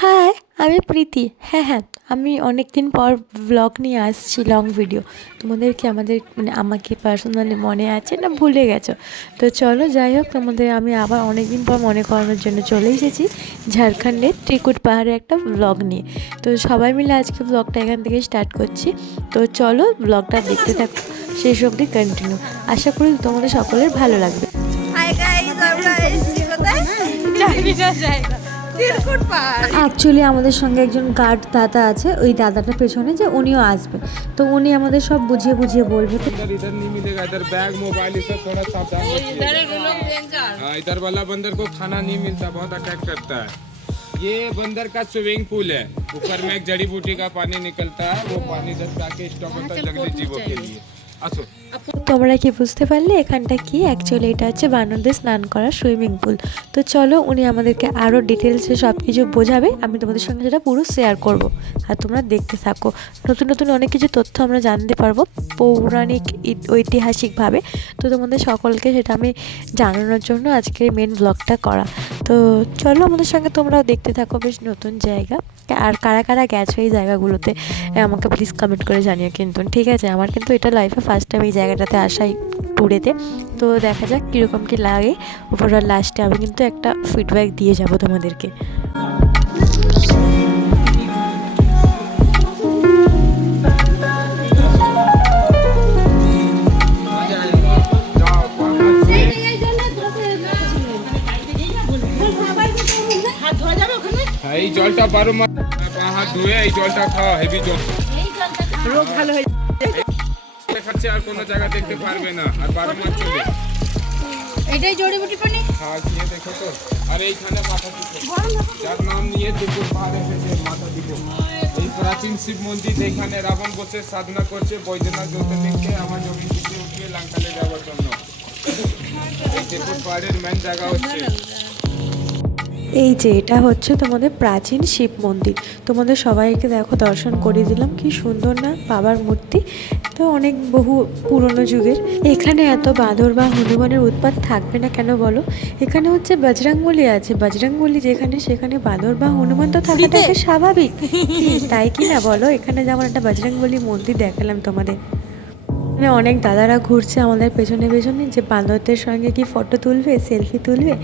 High, আমি প্রীতি। হ্যাঁ, আমি অনেকদিন পর ব্লগ নিয়ে আসছি, লং ভিডিও। তোমাদের কি আমাকে পার্সোনালি মনে আছে না ভুলে গেছো? তো চলো, যাই হোক, আমি আবার অনেকদিন পর মনে করানোর জন্য চলে এসেছি ঝাড়খণ্ডের ত্রিকুট পাহাড়ে একটা ব্লগ নিয়ে। তো সবাই মিলে আজকে ব্লগটা এখান থেকে স্টার্ট করছি। তো চলো, ব্লগটা দেখতে থাকো, শেষ অবধি কন্টিনিউ। আশা করি তোমাদের সকলের ভালো লাগবে। হাই গাইস, আমরা এসেছি কোথায়? জানি না জায়গা। তিরকুট পাহাড়। অ্যাকচুয়ালি আমাদের সঙ্গে একজন গার্ড দাদা আছে, ওই দাদাটা পেছনে যে উনিও আসবে, তো উনি আমাদের সব বুঝিয়ে বুঝিয়ে বলবে। তো इधर नहीं मिलेगा, इधर बैग मोबाइल ये सब थोड़ा सावधान इधर रखिएगा। है लोग डेंजर। हाँ, इधर वाला बंदर को खाना नहीं मिलता, बहुत अटैक करता है। ये बंदर का स्विमिंग पूल है, ऊपर में एक जड़ी बूटी का पानी निकलता है, वो पानी इधर जाके स्टॉक होता है जंगली जीवों के लिए। আসো। তোমরা কি বুঝতে পারলে এখানটা কি? অ্যাকচুয়ালি এটা হচ্ছে বানরদের স্নান করার সুইমিং পুল। তো চলো, উনি আমাদেরকে আরও ডিটেলসে সব কিছু বোঝাবে, আমি তোমাদের সঙ্গে সেটা পুরো শেয়ার করব, আর তোমরা দেখতে থাকো। নতুন নতুন অনেক কিছু তথ্য আমরা জানতে পারবো পৌরাণিক ঐতিহাসিকভাবে। তো তোমাদের সকলকে সেটা আমি জানানোর জন্য আজকের মেন ব্লগটা করা। তো চলো, আমাদের সঙ্গে তোমরাও দেখতে থাকো, বেশ নতুন জায়গা। আর কারা কারা গেছো এই জায়গাগুলোতে আমাকে প্লিজ কমেন্ট করে জানিও কিন্তু, ঠিক আছে? আমার কিন্তু এটা লাইফে ফার্স্ট টাইম এই জায়গাটাতে আসাই, ট্যুরেতে। তো দেখা যাক কীরকম কী লাগে। ওভারঅল লাস্টে আমি কিন্তু একটা ফিডব্যাক দিয়ে যাব তোমাদেরকে। এই জলটা বারো মাস হাত ধুয়ে এই জলটা খাওয়া, হেভি জল, রোগ ভালো হয়ে দেখাচ্ছে আর কোনো জায়গা দেখতে পারবে না, আর 12 মাস চলে। এটাই জড়িবুটি পানি। হ্যাঁ, খেয়ে দেখো তো। আর এইখানে মাথা টিপো, যার নাম নিয়ে ত্রিকুট পাহাড় এসেছে, মাথা টিপো। এই প্রাচীন শিব মন্দির, এখানে রাবণ বসে সাধনা করছে বৈদ্যনাথ জ্যোতির্লিঙ্গে আমার জমি থেকে উঠিয়ে লাঙ্কালে যাওয়ার জন্য। এই ত্রিকুট পাহাড়ের মেন জায়গা হচ্ছে এই যে এটা হচ্ছে তোমাদের প্রাচীন শিব মন্দির। তোমাদের সবাইকে দেখো দর্শন করিয়ে দিলাম, কি সুন্দর না বাবার মূর্তি। তো অনেক বহু পুরনো যুগের। এখানে এত বাঁদর বা হনুমানের উৎপাত থাকবে না কেন বলো? এখানে হচ্ছে বজরংবলী আছে, বজরংবলী যেখানে সেখানে বাঁদর বা হনুমান তো থাকাটা একটা স্বাভাবিক, তাই কি না বলো? এখানে যেমন একটা বজরংবলী মন্দির দেখালাম তোমাদের। মানে অনেক দাদারা ঘুরছে আমাদের পেছনে পেছনে, যে বাঁদরদের সঙ্গে কি ফটো তুলবে, সেলফি তুলবে,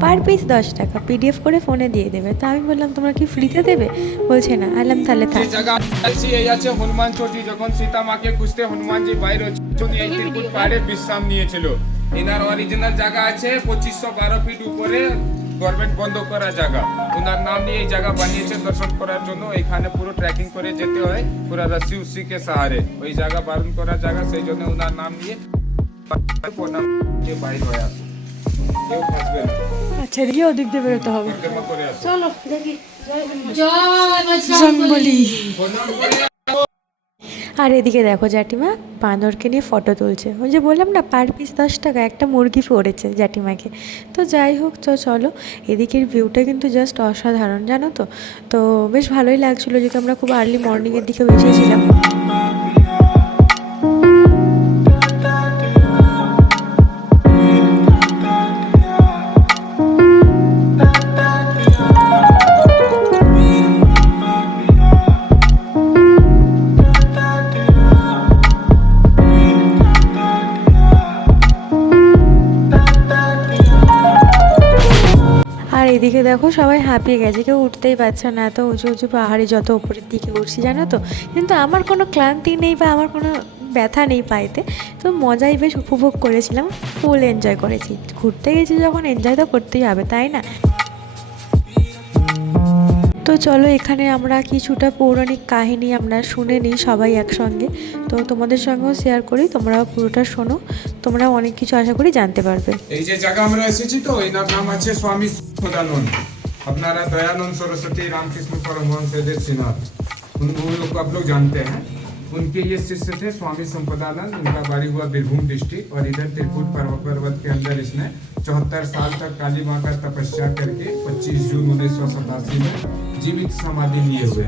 পার পিস 10 টাকা পিডিএফ করে ফোনে দিয়ে দেবে। তো আমি বললাম তোমরা কি ফ্রিতে দেবে? বলছে না। আলাম তাহলে থাক। এই জায়গা আছে, এই আছে হনুমান চটি। যখন সীতা মাকে খুঁজতে হনুমানজি বাইরে হচ্ছেন, এই ত্রিকুট পাহাড়ে বিশ্রাম নিয়েছিল। এনার অরিজিনাল জায়গা আছে 2512 ফিট উপরে, গভর্নমেন্ট বন্ধ করা জায়গা। ওনার নাম নিয়ে এই জায়গা বানিয়েছে দর্শন করার জন্য। এখানে পুরো ট্রেকিং করে যেতে হয়, পুরো রস্সি উস্সি কে সাহারে। ওই জায়গা বারণ করা জায়গা, সেই জন্য ওনার নাম নিয়ে বাইর হয়ে আসো, কেউ ফাঁসবে না। আচ্ছা, এদিকে ওদিক দিয়ে বেরোতে হবে। পরিক্রমা করে আসো। চলো দেখি। জয় বজরংবলী। প্রণাম করে আর এদিকে দেখো জ্যাঠিমা বাঁদরকে নিয়ে ফটো তুলছে। ওই যে বললাম না, পার পিস 10 টাকা, একটা মুরগি পড়েছে জ্যাঠিমাকে। তো যাই হোক, তো চলো, এদিকের ভিউটা কিন্তু জাস্ট অসাধারণ, জানো তো? তো বেশ ভালোই লাগছিলো, যেহেতু আমরা খুব আর্লি মর্নিংয়ের দিকে এসেছিলাম। আর এদিকে দেখো সবাই হাঁপিয়ে গেছে, কেউ উঠতেই পারছে না, এত উঁচু উঁচু পাহাড়ি যত উপরের দিকে উঠছি, জানো তো? কিন্তু আমার কোনো ক্লান্তি নেই বা আমার কোনো ব্যথা নেই পায়েতে। তো মজাই বেশ উপভোগ করেছিলাম, ফুল এনজয় করেছি। ঘুরতে গেছি যখন, এনজয় তো করতেই হবে, তাই না? তো চলো, এখানে আমরা কিছুটা পৌরাণিক কাহিনী আমরা শুনে নিই সবাই একসঙ্গে। তো তোমাদের সঙ্গেও শেয়ার করি, তোমরাও পুরোটা শোনো, তোমরাও অনেক কিছু আশা করি জানতে পারবে। এই যে জায়গা আমরা এসেছি, তো এনার নাম আছে স্বামী সদানন্দ। আপনারা दयानंद सरस्वती रामकृष्ण परमहंस श्रीनाथ, उन लोग को आप लोग जानते हैं। उनके ये शिष्य थे स्वामी संपदानंद। उनका बाड़ी हुआ बीरभूम डिस्ट्रिक्ट, और इधर त्रिकुट पर्वत के अंदर इसने 74 साल तक काली माँ का तपस्या करके 25 जून 1987 में जीवित समाधि लिए हुए।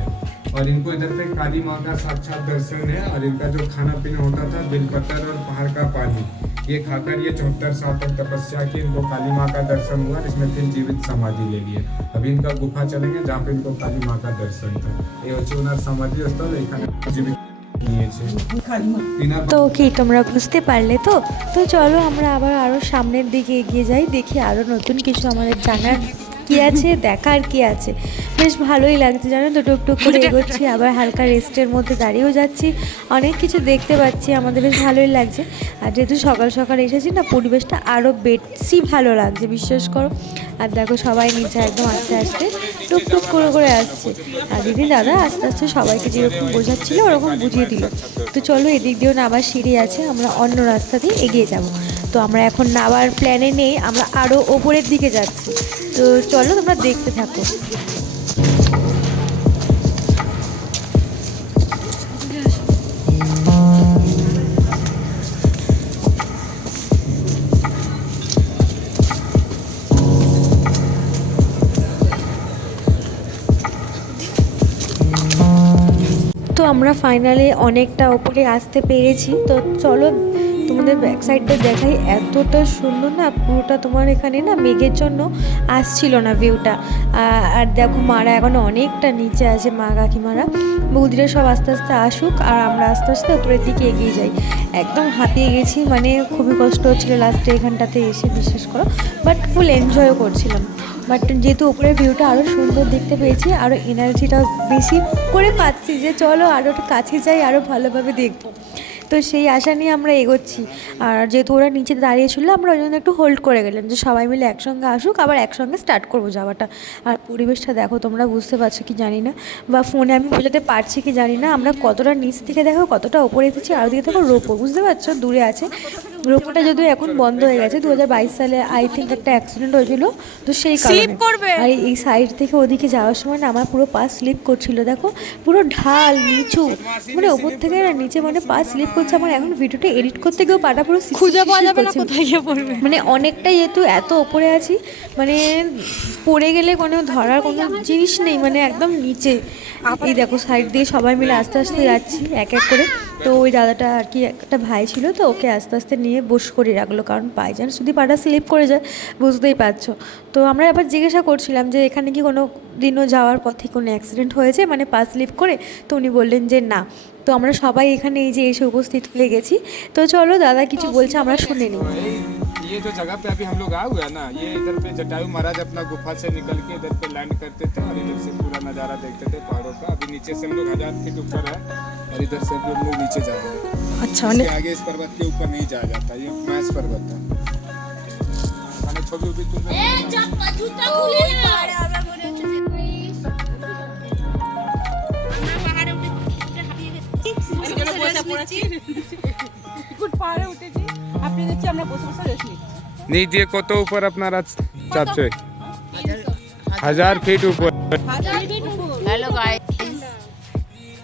और इनको इधर पे काली माँ का साक्षात दर्शन है। और इनका जो खाना पीना होता था बेलपत्र और पहाड़ का पानी, ये खाकर ये 74 साल तक तपस्या की इनको काली माँ का दर्शन हुआ। इसमें फिर जीवित समाधि ले लिए। अभी इनका गुफा चलेंगे जहाँ पे इनको काली माँ का दर्शन था। ये হচ্ছে ওনার সমাধি স্থল, এখানে জীবিত নিয়েছে। তো কি তোমরা বুঝতে পারলে তো? তো চলো আমরা আবার আরও সামনের দিকে এগিয়ে যাই, দেখি আরও নতুন কিছু আমাদের জানার কি আছে, দেখার কি আছে। বেশ ভালোই লাগছে জানো তো, টুকটুক করে এগোচ্ছি, আবার হালকা রেস্টের মধ্যে দাঁড়িয়েও যাচ্ছি, অনেক কিছু দেখতে পাচ্ছি, আমাদের বেশ ভালোই লাগছে। আর যেহেতু সকাল সকাল এসেছি না, পরিবেশটা আরও বেশি ভালো লাগছে, বিশ্বাস করো। আর দেখো সবাই নিচে একদম আস্তে আস্তে টুকটুক করে আসছে। আর দিদি দাদা আস্তে আস্তে সবাইকে যেরকম বোঝাচ্ছিল ওরকম বুঝিয়ে দিল। তো চলো, এদিক দিয়েও নামার সিঁড়ি আছে, আমরা অন্য রাস্তা দিয়ে এগিয়ে যাব। তো আমরা এখন নামার প্ল্যানে নেই, আমরা আরও ওপরের দিকে যাচ্ছি। তো চলো তোমরা দেখতে থাকো। তো আমরা ফাইনালি অনেকটা ওপরে আসতে পেরেছি। তো চলো তোমাদের ব্যাক সাইডটা দেখাই, এতটা সুন্দর না পুরোটা। তোমার এখানে না মেঘের জন্য আসছিল না ভিউটা। আর দেখো মারা এখন অনেকটা নিচে আছে, মা কাকিমারা বৌদিরা সব আস্তে আস্তে আসুক, আর আমরা আস্তে আস্তে উপরের দিকে এগিয়ে যাই। একদম হাঁপিয়ে গেছি, মানে খুবই কষ্ট হচ্ছিলো লাস্টে এখানটাতে এসে, বিশ্বাস করো। বাট ফুল এনজয়ও করছিলাম। বাট যেহেতু উপরের ভিউটা আরও সুন্দর দেখতে পেয়েছি, আরও এনার্জিটা বেশি করে পাচ্ছি যে চলো আরও একটু কাছে যাই, আরও ভালোভাবে দেখবো। তো সেই আশা নিয়ে আমরা এগোচ্ছি। আর যেহেতু ওরা নিচে দাঁড়িয়েছিল, আমরা ওই জন্য একটু হোল্ড করে গেলাম যে সবাই মিলে একসঙ্গে আসুক, আবার একসঙ্গে স্টার্ট করবো যাওয়াটা। আর পরিবেশটা দেখো, তোমরা বুঝতে পারছো কি জানি না, বা ফোনে আমি বোঝাতে পারছি কি জানি না, আমরা কতটা নিচ থেকে দেখো কতটা ওপরে এসেছি। আর ওদিকে দেখো রোপো, বুঝতে পারছো দূরে আছে। রোপোটা যদিও এখন বন্ধ হয়ে গেছে, 2022 সালে আই থিঙ্ক একটা অ্যাক্সিডেন্ট হয়েছিল, তো সেই কারণে। আর এই সাইড থেকে ওদিকে যাওয়ার সময় না আমার পুরো পা স্লিপ করছিল। দেখো পুরো ঢাল নিচু, মানে ওপর থেকে নিচে মানে পা স্লিপ করছে। আমার এখন ভিডিওটা এডিট করতে গিয়েও পাটা পুরো খুঁজে পাওয়া যাবে না কোথায় গিয়ে পড়বে, মানে অনেকটাই যেহেতু এত ওপরে আছি, মানে পড়ে গেলে কোনো ধরার কোনো জিনিস নেই, মানে একদম নিচে। এই দেখো সাইড দিয়ে সবাই মিলে আস্তে আস্তে যাচ্ছি এক এক করে। তো ওই দাদাটা আর কি একটা ভাই ছিল, তো ওকে আস্তে আস্তে নিয়ে বস করে রাখলো, কারণ বাই চান্স যদি পাটা স্লিপ করে যায়, বুঝতেই পারছো। তো আমরা আবার জিজ্ঞাসা করছিলাম যে এখানে কি কোনো দিনও যাওয়ার পথে কোনো অ্যাক্সিডেন্ট হয়েছে, মানে পা স্লিপ করে? তো উনি বললেন যে না। তো আমরা সবাই এখানে এই যে এসে উপস্থিত হয়ে গেছি। তো চলো দাদা কিছু বলছে আমরা শুনে নিই। ये जो जगह पे अभी हम लोग आए हुए हैं ना, ये इधर पे जटायु महाराज अपना गुफा से निकल के इधर पे लैंड करते थे और इधर से पूरा नज़ारा देखते थे पहाड़ों का। अभी नीचे से हम लोग 1000 फीट ऊपर है और इधर से हम लोग नीचे जा रहे हैं। अच्छा, आगे इस पर्वत के ऊपर नहीं जाया जाता, ये मैस पर्वत है। मैंने छवि भी तो नहीं दिए কত উপর আপনারা চাপছে? 1000 ফিট উপর। হ্যালো গাইস,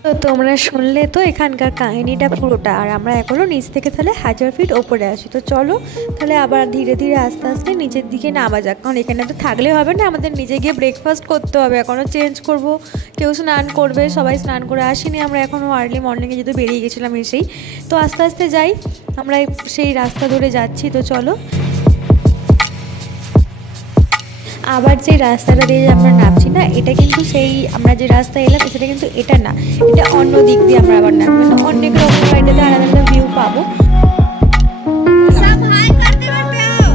তো তোমরা শুনলে তো এখানকার কাহিনীটা পুরোটা। আর আমরা এখনও নিচ থেকে তাহলে 1000 ফিট ওপরে আসি। তো চলো তাহলে আবার ধীরে ধীরে আস্তে আস্তে নিচের দিকে নামা যাক, কারণ এখানে তো থাকলে হবে না, আমাদের নিজে গিয়ে ব্রেকফাস্ট করতে হবে। এখনও চেঞ্জ করব, কেউ স্নান করবে, সবাই স্নান করে আসেনি। আমরা এখনও আর্লি মর্নিংয়ে যেহেতু বেরিয়ে গেছিলাম এসেই, তো আস্তে আস্তে যাই, আমরা সেই রাস্তা ধরে যাচ্ছি। তো চলো আবার যে রাস্তাটা দিয়ে আমরা নামছি না, এটা কিন্তু সেই আমরা যে রাস্তা এলাম সেটা কিন্তু এটা না, এটা অন্য দিক দিয়ে আমরা আবার নামবো, মানে অনেক রকম এটাতে আলাদা আলাদা ভিউ পাবো। सब हाय करते रहते हो।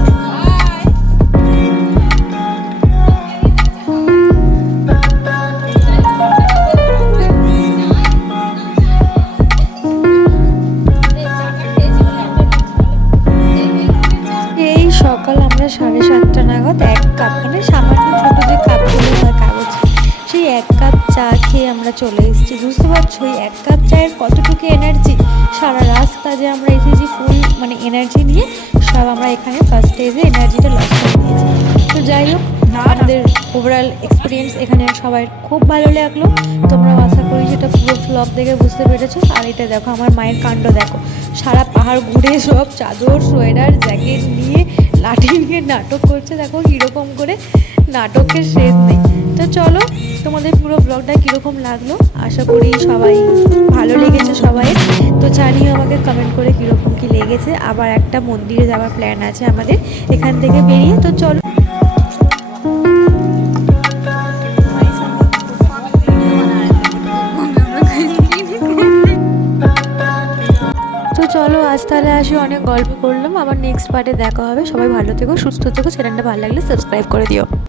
এই সকাল আমরা 7:30 নাগাদ এক কাপ, মানে সামান্য ছোটো যে কাপগুলো হয় কাগজ, সেই এক কাপ চা খেয়ে আমরা চলে এসেছি। বুঝতে পারছো এই এক কাপ চায়ের কতটুকু এনার্জি, সারা রাস্তা যে আমরা এসেছি ফুল মানে এনার্জি নিয়ে, সব আমরা এখানে ফার্স্টে এসে এনার্জিটা লস করে দিয়েছি। তো যাই হোক, আমাদের ওভারঅল এক্সপিরিয়েন্স এখানে সবাই খুব ভালো লাগলো। তোমরাও আশা করি সেটা পুরো ব্লগ দেখে বুঝতে পেরেছো। আর এটা দেখো আমার মায়ের কাণ্ড দেখো, সারা পাহাড় ঘুরে সব চাদর সোয়েটার জ্যাকেট নিয়ে লাঠি নিয়ে নাটক করছে, দেখো কীরকম করে নাটকের শেষ নেই। তো চলো তোমাদের পুরো ব্লগটা কীরকম লাগলো, আশা করি সবাই ভালো লেগেছে সবাই। তো জানিও আমাকে কমেন্ট করে কীরকম কী লেগেছে। আবার একটা মন্দিরে যাওয়ার প্ল্যান আছে আমাদের এখান থেকে বেরিয়ে। তো চলো চলো আজ তাহলে আসি, অনেক গল্প করলাম, আবার নেক্সট পার্টে দেখা হবে। সবাই ভালো থেকো, সুস্থ থেকো, চ্যানেলটা ভালো লাগলে সাবস্ক্রাইব করে দিও।